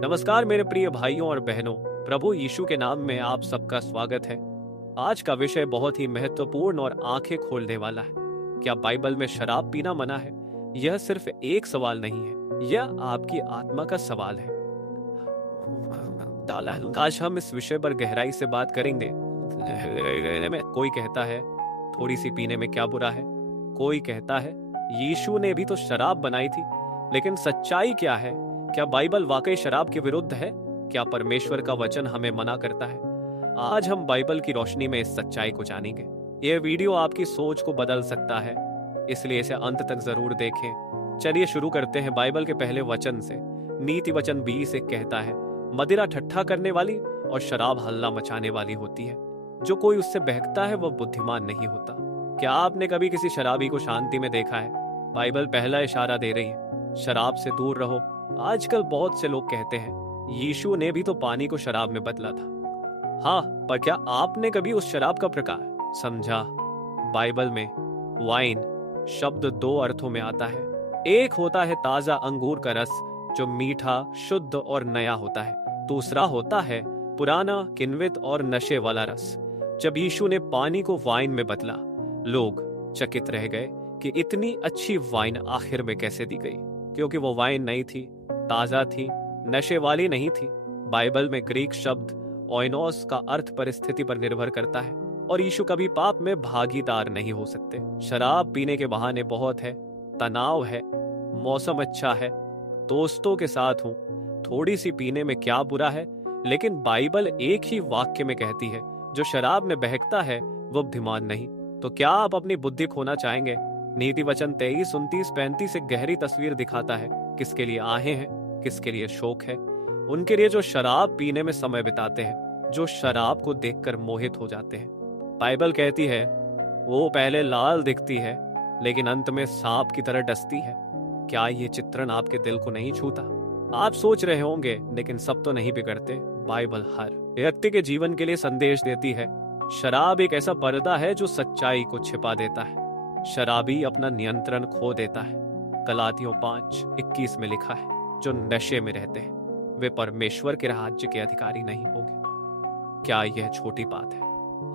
नमस्कार मेरे प्रिय भाइयों और बहनों, प्रभु यीशु के नाम में आप सबका स्वागत है। आज का विषय बहुत ही महत्वपूर्ण और आंखें खोलने वाला है। क्या बाइबल में शराब पीना मना है? यह सिर्फ एक सवाल नहीं है, यह आपकी आत्मा का सवाल है। आज हम इस विषय पर गहराई से बात करेंगे। कोई कहता है थोड़ी सी पीने में क्या बुरा है, कोई कहता है यीशु ने भी तो शराब बनाई थी। लेकिन सच्चाई क्या है? क्या बाइबल वाकई शराब के विरुद्ध है? क्या परमेश्वर का वचन हमें मना करता है? आज हम बाइबल की रोशनी में इस सच्चाई को जानेंगे। यह वीडियो आपकी सोच को बदल सकता है, इसलिए इसे अंत तक जरूर देखें। चलिए शुरू करते हैं बाइबल के पहले वचन से। नीति वचन 20 कहता है, मदिरा ठट्ठा करने वाली और शराब हल्ला मचाने वाली होती है। जो कोई उससे बहकता है वह बुद्धिमान नहीं होता। क्या आपने कभी किसी शराबी को शांति में देखा है? बाइबल पहला इशारा दे रही है, शराब से दूर रहो। आजकल बहुत से लोग कहते हैं यीशु ने भी तो पानी को शराब में बदला था। हाँ, पर क्या आपने कभी उस शराब का प्रकार समझा? बाइबल में वाइन शब्द दो अर्थों में आता है। एक होता है ताजा अंगूर का रस जो मीठा, शुद्ध और नया होता है। दूसरा होता है पुराना, किण्वित और नशे वाला रस। जब यीशु ने पानी को वाइन में बदला, लोग चकित रह गए कि इतनी अच्छी वाइन आखिर में कैसे दी गई, क्योंकि वो वाइन नई थी, ताजा थी, नशे वाली नहीं थी। बाइबल में ग्रीक शब्द ओइनोस का अर्थ परिस्थिति पर निर्भर करता है, और यीशु कभी पाप में भागीदार नहीं हो सकते। शराब पीने के बहाने बहुत है, तनाव है, मौसम अच्छा है, दोस्तों के साथ हूं, थोड़ी सी पीने में क्या बुरा है। लेकिन बाइबल एक ही वाक्य में कहती है, जो शराब में बहकता है वो बुद्धिमान नहीं। तो क्या आप अपनी बुद्धि खोना चाहेंगे? नीति वचन 23, 29, 35 एक गहरी तस्वीर दिखाता है। किसके लिए आहें हैं, किसके लिए शोक है? उनके लिए जो शराब पीने में समय बिताते हैं, जो शराब को देखकर मोहित हो जाते हैं। बाइबल कहती है वो पहले लाल दिखती है लेकिन अंत में सांप की तरह डसती है। क्या ये चित्रण आपके दिल को नहीं छूता? आप सोच रहे होंगे लेकिन सब तो नहीं बिगड़ते। बाइबल हर व्यक्ति के जीवन के लिए संदेश देती है। शराब एक ऐसा पर्दा है जो सच्चाई को छिपा देता है। शराबी अपना नियंत्रण खो देता है। गलातियों 5:21 में लिखा है, जो नशे में रहते हैं वे परमेश्वर के राज्य के अधिकारी नहीं होंगे। क्या यह छोटी बात है?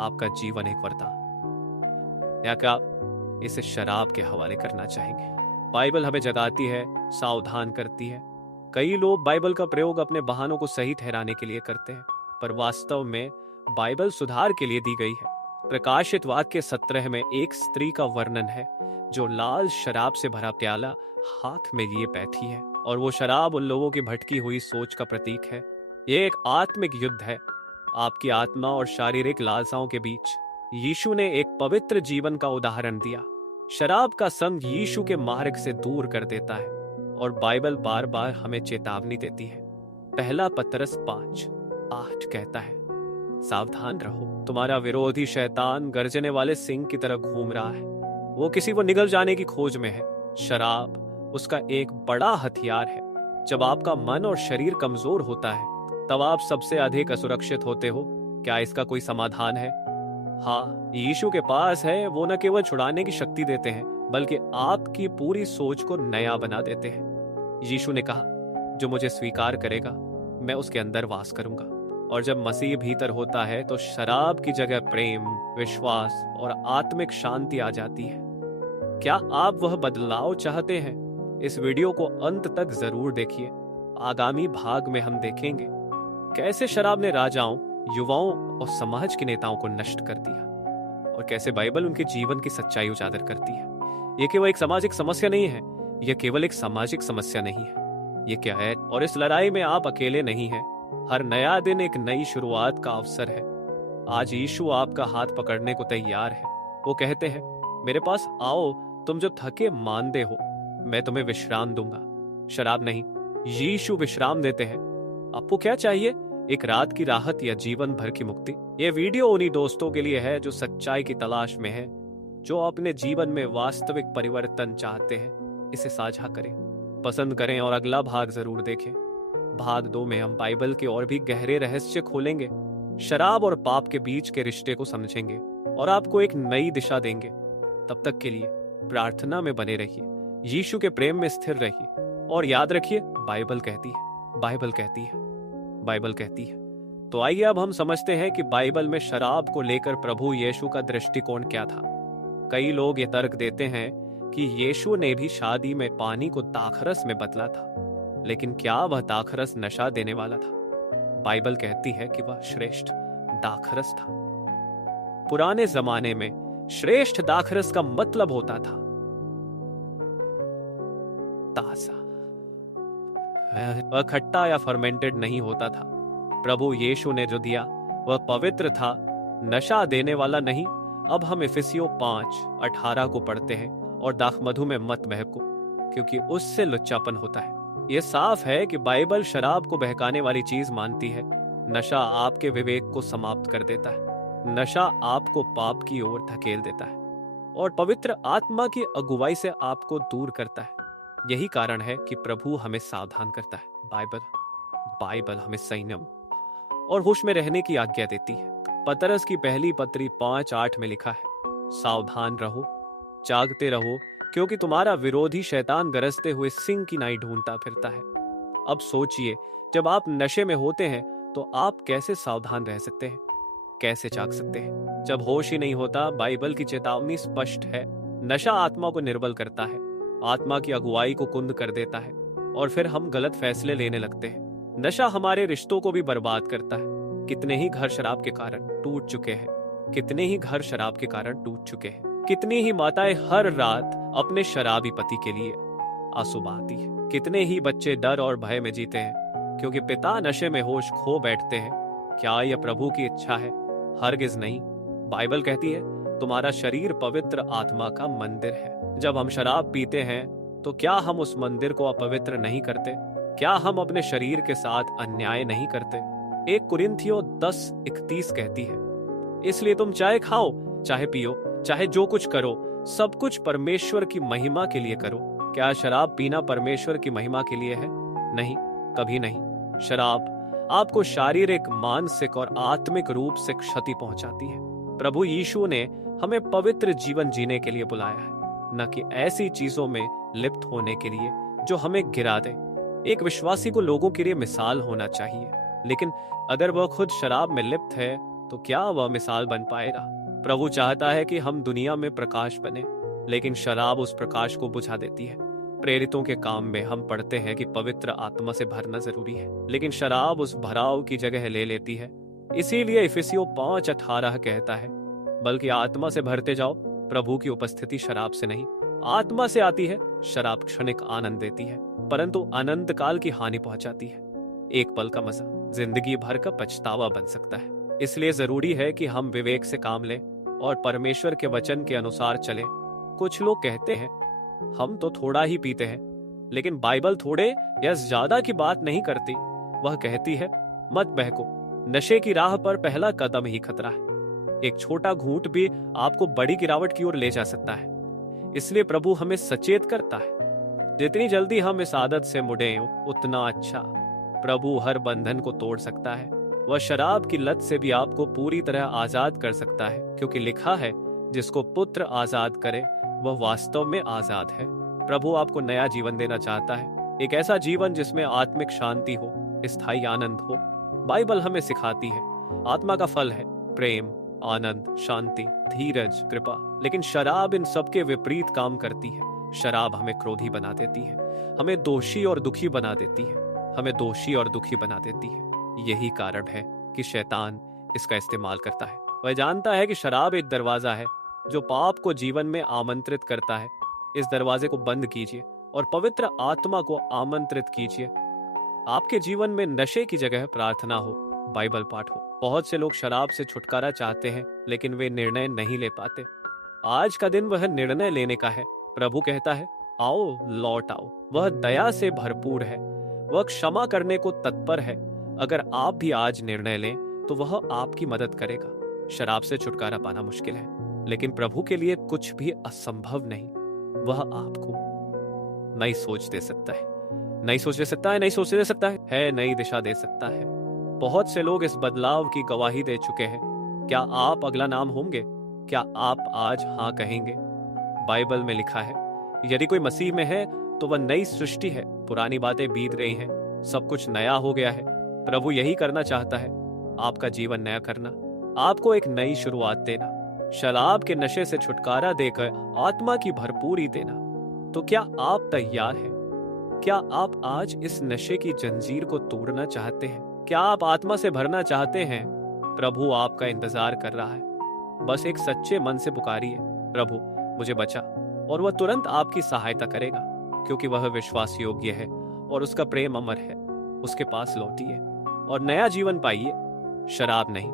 आपका जीवन एक वरदान, या क्या इसे शराब के हवाले करना चाहेंगे? बाइबल हमें जगाती है, सावधान करती है। कई लोग बाइबल का प्रयोग अपने बहानों को सही ठहराने के लिए करते हैं, पर वास्तव में बाइबल सुधार के लिए दी गई है। प्रकाशित वाक्य 17 में एक स्त्री का वर्णन है जो लाल शराब से भरा प्याला हाथ में लिए बैठी है, और वो शराब उन लोगों की भटकी हुई सोच का प्रतीक है। ये एक आत्मिक युद्ध है, आपकी आत्मा और शारीरिक लालसाओं के बीच। यीशु ने एक पवित्र जीवन का उदाहरण दिया। शराब का संग यीशु के मार्ग से दूर कर देता है, और बाइबल बार बार हमें चेतावनी देती है। पहला पतरस 5:8 कहता है, सावधान रहो, तुम्हारा विरोधी शैतान गर्जने वाले सिंह की तरह घूम रहा है। वो किसी को निगल जाने की खोज में है। शराब उसका एक बड़ा हथियार है। जब आपका मन और शरीर कमजोर होता है, तब आप सबसे अधिक असुरक्षित होते हो। क्या इसका कोई समाधान है? हाँ, यीशु के पास है। वो न केवल छुड़ाने की शक्ति देते हैं, बल्कि आपकी पूरी सोच को नया बना देते हैं। यीशु ने कहा, जो मुझे स्वीकार करेगा मैं उसके अंदर वास करूंगा। और जब मसीह भीतर होता है तो शराब की जगह प्रेम, विश्वास और आत्मिक शांति आ जाती है। क्या आप वह बदलाव चाहते हैं? इस वीडियो को अंत तक जरूर देखिए। आगामी भाग में हम देखेंगे कैसे शराब ने राजाओं, युवाओं और समाज के नेताओं को नष्ट कर दिया, और कैसे बाइबल उनके जीवन की सच्चाई उजागर करती है। यह केवल एक सामाजिक समस्या नहीं है, यह केवल एक सामाजिक समस्या नहीं है, यह क्या है? और इस लड़ाई में आप अकेले नहीं हैं। हर नया दिन एक नई शुरुआत का अवसर है। आज यीशु आपका हाथ पकड़ने को तैयार है। वो कहते हैं, मेरे पास आओ तुम जो थके मांदे हो, मैं तुम्हें विश्राम दूंगा। शराब नहीं, यीशु विश्राम देते हैं। आपको क्या चाहिए? एक रात की राहत या जीवन भर की मुक्ति? यह वीडियो उन्हीं दोस्तों के लिए है जो सच्चाई की तलाश में है, जो अपने जीवन में वास्तविक परिवर्तन चाहते हैं। इसे साझा करें, पसंद करें और अगला भाग जरूर देखें। भाग 2 में हम बाइबल के और भी गहरे रहस्य खोलेंगे, शराब और पाप के बीच के रिश्ते को समझेंगे और आपको एक नई दिशा देंगे। तब तक के लिए प्रार्थना में बने रहिए, यीशु के प्रेम में स्थिर रहिए, और याद रखिए, बाइबल कहती है बाइबल कहती है। तो आइए अब हम समझते हैं कि बाइबल में शराब को लेकर प्रभु यीशु का दृष्टिकोण क्या था। कई लोग ये तर्क देते हैं कि यीशु ने भी शादी में पानी को दाखरस में बदला था, लेकिन क्या वह दाखरस नशा देने वाला था? बाइबल कहती है कि वह श्रेष्ठ दाखरस था। पुराने जमाने में श्रेष्ठ दाखरस का मतलब होता था ताजा, वह खट्टा या फर्मेंटेड नहीं होता था। प्रभु यीशु ने जो दिया वह पवित्र था, नशा देने वाला नहीं। अब हम इफिसियों 5:18 को पढ़ते हैं, और दाखमधु में मत बहको, क्योंकि उससे लुच्चापन होता है। यह साफ है कि बाइबल शराब को बहकाने वाली चीज मानती है। नशा आपके विवेक को समाप्त कर देता है। नशा आपको पाप की ओर धकेल देता है और पवित्र आत्मा की अगुवाई से आपको दूर करता है। यही कारण है कि प्रभु हमें सावधान करता है। बाइबल हमें संयम और होश में रहने की आज्ञा देती है। पतरस की पहली पत्री 5:8 में लिखा है, सावधान रहो, जागते रहो, क्योंकि तुम्हारा विरोधी शैतान गरजते हुए सिंह की नाई ढूंढता फिरता है। अब सोचिए, जब आप नशे में होते हैं तो आप कैसे सावधान रह सकते हैं, कैसे जाग सकते हैं? जब होश ही नहीं होता, बाइबल की चेतावनी स्पष्ट है। नशा आत्मा को निर्बल करता है, आत्मा की अगुवाई को कुंद कर देता है, और फिर हम गलत फैसले लेने लगते हैं। नशा हमारे रिश्तों को भी बर्बाद करता है। कितने ही घर शराब के कारण टूट चुके हैं, कितनी ही माताएं हर रात अपने शराबी पति के लिए आंसू बहाती है। कितने ही बच्चे डर और भय में जीते हैं, क्योंकि पिता नशे में होश खो बैठते हैं। क्या यह प्रभु की इच्छा है? हरगिज नहीं। बाइबल कहती है, तुम्हारा शरीर पवित्र आत्मा का मंदिर है। जब हम शराब पीते हैं तो क्या हम उस मंदिर को अपवित्र नहीं करते? क्या हम अपने शरीर के साथ अन्याय नहीं करते? 1 कुरिन्थियों 10:31 कहती है, इसलिए तुम चाहे खाओ, चाहे पियो, चाहे जो कुछ करो, सब कुछ परमेश्वर की महिमा के लिए करो। क्या शराब पीना परमेश्वर की महिमा के लिए है? नहीं, कभी नहीं। शराब आपको शारीरिक, मानसिक और आत्मिक रूप से क्षति पहुंचाती है। प्रभु यीशु ने हमें पवित्र जीवन जीने के लिए बुलाया है, न कि ऐसी चीजों में लिप्त होने के लिए जो हमें गिरा दे। एक विश्वासी को लोगों के लिए मिसाल होना चाहिए, लेकिन अगर वह खुद शराब में लिप्त है तो क्या वह मिसाल बन पाएगा? प्रभु चाहता है कि हम दुनिया में प्रकाश बने, लेकिन शराब उस प्रकाश को बुझा देती है। प्रेरितों के काम में हम पढ़ते हैं कि पवित्र आत्मा से भरना जरूरी है, लेकिन शराब उस भराव की जगह ले लेती है। इसीलिए इफिसियों 5:18 कहता है, बल्कि आत्मा से भरते जाओ। प्रभु की उपस्थिति शराब से नहीं, आत्मा से आती है। शराब क्षणिक आनंद देती है, परंतु अनंत काल की हानि पहुंचाती है। एक पल का मजा जिंदगी भर का पछतावा बन सकता है। इसलिए जरूरी है कि हम विवेक से काम लें और परमेश्वर के वचन के अनुसार चलें। कुछ लोग कहते हैं, हम तो थोड़ा ही पीते हैं, लेकिन बाइबल थोड़े या ज्यादा की बात नहीं करती। वह कहती है, मत बहको। नशे की राह पर पहला कदम ही खतरा है। एक छोटा घूंट भी आपको बड़ी गिरावट की ओर ले जा सकता है। इसलिए प्रभु हमें सचेत करता है, जितनी जल्दी हम इस आदत से मुड़ें उतना अच्छा। प्रभु हर बंधन को तोड़ सकता है। वह शराब की लत से भी आपको पूरी तरह आजाद कर सकता है, क्योंकि लिखा है, जिसको पुत्र आजाद करे वह वास्तव में आजाद है। प्रभु आपको नया जीवन देना चाहता है, एक ऐसा जीवन जिसमें आत्मिक शांति हो, स्थायी आनंद हो। बाइबल हमें सिखाती है, आत्मा का फल है प्रेम, आनंद, शांति, धीरज, कृपा। लेकिन शराब इन सबके विपरीत काम करती है। शराब हमें क्रोधी बना देती है, हमें दोषी और दुखी बना देती है। यही कारण है कि शैतान इसका इस्तेमाल करता है। वह जानता है कि शराब एक दरवाजा है जो पाप को जीवन में आमंत्रित करता है। इस दरवाजे को बंद कीजिए और पवित्र आत्मा को आमंत्रित कीजिए। आपके जीवन में नशे की जगह प्रार्थना हो, बाइबल पाठ हो। बहुत से लोग शराब से छुटकारा चाहते हैं, लेकिन वे निर्णय नहीं ले पाते। आज का दिन वह निर्णय लेने का है। प्रभु कहता है, आओ, लौट आओ। वह दया से भरपूर है, वह क्षमा करने को तत्पर है। अगर आप भी आज निर्णय लें तो वह आपकी मदद करेगा। शराब से छुटकारा पाना मुश्किल है, लेकिन प्रभु के लिए कुछ भी असंभव नहीं। वह आपको नई सोच दे सकता है, नई दिशा दे सकता है। बहुत से लोग इस बदलाव की गवाही दे चुके हैं। क्या आप अगला नाम होंगे? क्या आप आज हाँ कहेंगे? बाइबल में लिखा है, यदि कोई मसीह में है तो वह नई सृष्टि है, पुरानी बातें बीत रही हैं, सब कुछ नया हो गया है। प्रभु यही करना चाहता है, आपका जीवन नया करना, आपको एक नई शुरुआत देना, शराब के नशे से छुटकारा देकर आत्मा की भरपूरी देना। तो क्या आप तैयार हैं? क्या आप आज इस नशे की जंजीर को तोड़ना चाहते हैं? क्या आप आत्मा से भरना चाहते हैं? प्रभु आपका इंतजार कर रहा है। बस एक सच्चे मन से पुकारिए, प्रभु मुझे बचा, और वह तुरंत आपकी सहायता करेगा, क्योंकि वह विश्वास योग्य है और उसका प्रेम अमर है। उसके पास लौटिए और नया जीवन पाइए, शराब नहीं,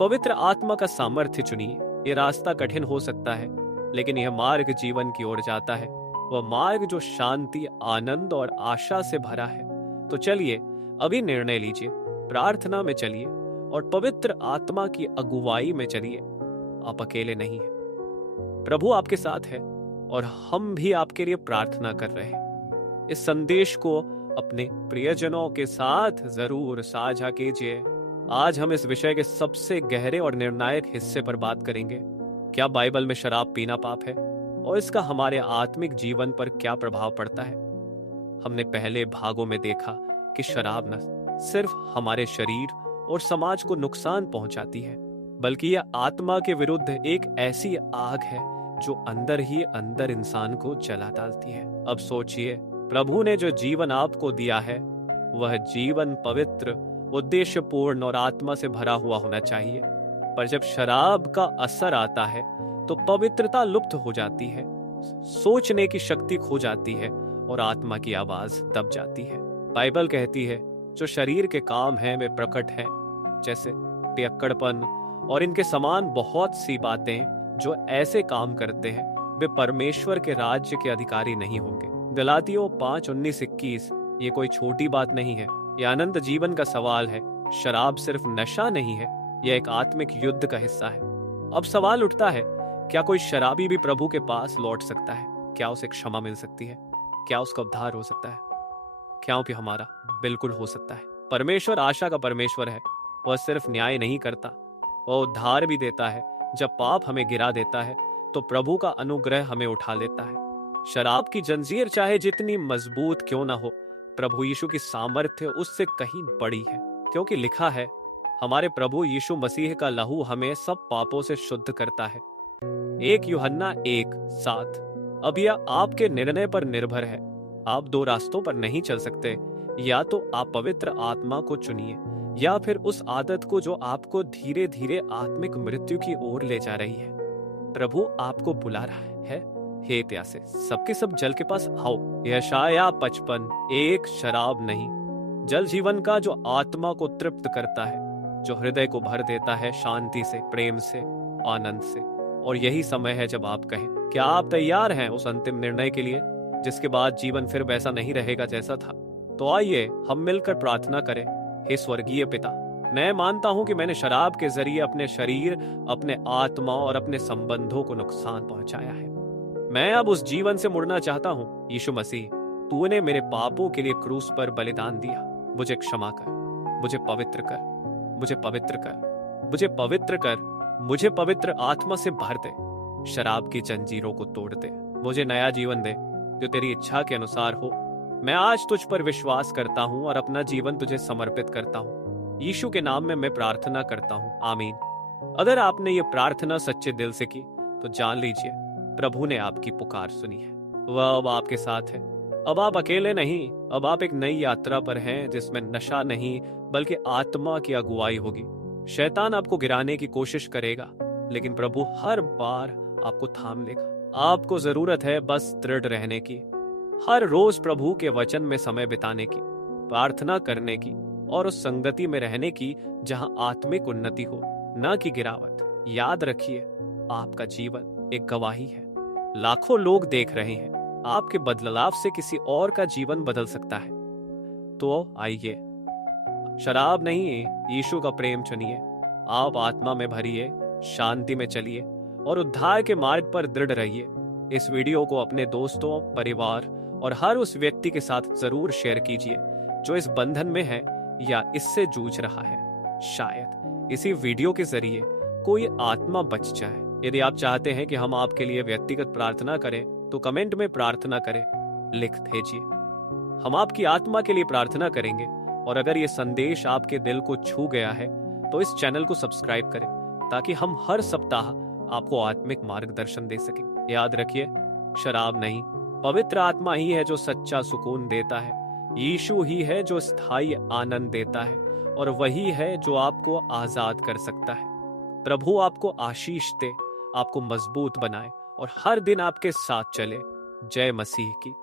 पवित्र आत्मा का सामर्थ्य चुनिए। ये रास्ता कठिन हो सकता है, लेकिन यह मार्ग जीवन की ओर जाता है, वह मार्ग जो शांति, आनंद और आशा से भरा है। तो चलिए अभी निर्णय लीजिए, प्रार्थना में चलिए और पवित्र आत्मा की अगुवाई में चलिए। आप अकेले नहीं हैं, प्रभु आपके साथ है और हम भी आपके लिए प्रार्थना कर रहे हैं। इस संदेश को अपने प्रियजनों के साथ जरूर साझा कीजिए। आज हम इस विषय के सबसे गहरे और निर्णायक हिस्से पर बात करेंगे। क्या बाइबल में शराब पीना पाप है और इसका हमारे आत्मिक जीवन पर क्या प्रभाव पड़ता है? हमने पहले भागों में देखा कि शराब न सिर्फ हमारे शरीर और समाज को नुकसान पहुंचाती है, बल्कि यह आत्मा के विरुद्ध एक ऐसी आग है जो अंदर ही अंदर इंसान को जला डालती है। अब सोचिए, प्रभु ने जो जीवन आपको दिया है वह जीवन पवित्र, उद्देश्यपूर्ण और आत्मा से भरा हुआ होना चाहिए। पर जब शराब का असर आता है तो पवित्रता लुप्त हो जाती है, सोचने की शक्ति खो जाती है और आत्मा की आवाज दब जाती है। बाइबल कहती है जो शरीर के काम हैं वे प्रकट हैं, जैसे पियक्कड़पन और इनके समान बहुत सी बातें। जो ऐसे काम करते हैं वे परमेश्वर के राज्य के अधिकारी नहीं होंगे। गलातियों 5:19-21 ये कोई छोटी बात नहीं है, यह अनंत जीवन का सवाल है। शराब सिर्फ नशा नहीं है, यह एक आत्मिक युद्ध का हिस्सा है। अब सवाल उठता है, क्या कोई शराबी भी प्रभु के पास लौट सकता है? क्या उसे क्षमा मिल सकती है? क्या उसका उद्धार हो सकता है? क्योंकि हमारा बिल्कुल हो सकता है। परमेश्वर आशा का परमेश्वर है। वह सिर्फ न्याय नहीं करता, वह उद्धार भी देता है। जब पाप हमें गिरा देता है तो प्रभु का अनुग्रह हमें उठा लेता है। शराब की जंजीर चाहे जितनी मजबूत क्यों ना हो, प्रभु यीशु की सामर्थ्य उससे कहीं बड़ी है, क्योंकि लिखा है हमारे प्रभु यीशु मसीह का लहू हमें सब पापों से शुद्ध करता है। 1 यूहन्ना 1:7। अब यह आपके निर्णय पर निर्भर है। आप दो रास्तों पर नहीं चल सकते, या तो आप पवित्र आत्मा को चुनिए या फिर उस आदत को जो आपको धीरे धीरे आत्मिक मृत्यु की ओर ले जा रही है। प्रभु आपको बुला रहा है, हे प्यासे सबके सब जल के पास आओ। यशायाह 55:1। शराब नहीं, जल जीवन का जो आत्मा को तृप्त करता है, जो हृदय को भर देता है शांति से, प्रेम से, आनंद से। और यही समय है जब आप कहें, क्या आप तैयार हैं उस अंतिम निर्णय के लिए जिसके बाद जीवन फिर वैसा नहीं रहेगा जैसा था? तो आइए हम मिलकर प्रार्थना करें। हे स्वर्गीय पिता, मैं मानता हूं कि मैंने शराब के जरिए अपने शरीर, अपने आत्मा और अपने संबंधों को नुकसान पहुंचाया है। मैं अब उस जीवन से मुड़ना चाहता हूं। यीशु मसीह, तूने मेरे पापों के लिए क्रूस पर बलिदान दिया। मुझे क्षमा कर, मुझे पवित्र कर, मुझे पवित्र कर, मुझे पवित्र कर, मुझे पवित्र आत्मा से भर दे। शराब की जंजीरों को तोड़ दे, मुझे नया जीवन दे जो तेरी इच्छा के अनुसार हो। मैं आज तुझ पर विश्वास करता हूं और अपना जीवन तुझे समर्पित करता हूं। यीशु के नाम में मैं प्रार्थना करता हूं, आमीन। अगर आपने ये प्रार्थना सच्चे दिल से की तो जान लीजिए प्रभु ने आपकी पुकार सुनी है। वह अब आपके साथ है। अब आप अकेले नहीं, अब आप एक नई यात्रा पर हैं जिसमें नशा नहीं बल्कि आत्मा की अगुवाई होगी। शैतान आपको गिराने की कोशिश करेगा, लेकिन प्रभु हर बार आपको थाम लेगा। आपको जरूरत है बस दृढ़ रहने की, हर रोज प्रभु के वचन में समय बिताने की, प्रार्थना करने की और उस संगति में रहने की जहां आत्मिक उन्नति हो, न कि गिरावट। याद रखिए, आपका जीवन एक गवाही है। लाखों लोग देख रहे हैं, आपके बदलाव से किसी और का जीवन बदल सकता है। तो आइए, शराब नहीं, यीशु का प्रेम चुनिए। आप आत्मा में भरिए, शांति में चलिए और उद्धार के मार्ग पर दृढ़ रहिए। इस वीडियो को अपने दोस्तों, परिवार और हर उस व्यक्ति के साथ जरूर शेयर कीजिए जो इस बंधन में है या इससे जूझ रहा है। शायद इसी वीडियो के जरिए कोई आत्मा बच जाए। यदि आप चाहते हैं कि हम आपके लिए व्यक्तिगत प्रार्थना करें तो कमेंट में प्रार्थना करें लिख भेजिए। हम आपकी आत्मा के लिए प्रार्थना करेंगे। और अगर ये संदेश आपके दिल को छू गया है तो इस चैनल को सब्सक्राइब करें, ताकि हम हर सप्ताह आपको आत्मिक मार्गदर्शन दे सकें। याद रखिए, शराब नहीं, पवित्र आत्मा ही है जो सच्चा सुकून देता है। यीशु ही है जो स्थायी आनंद देता है, और वही है जो आपको आजाद कर सकता है। प्रभु आपको आशीष दे, आपको मजबूत बनाए और हर दिन आपके साथ चले। जय मसीह की।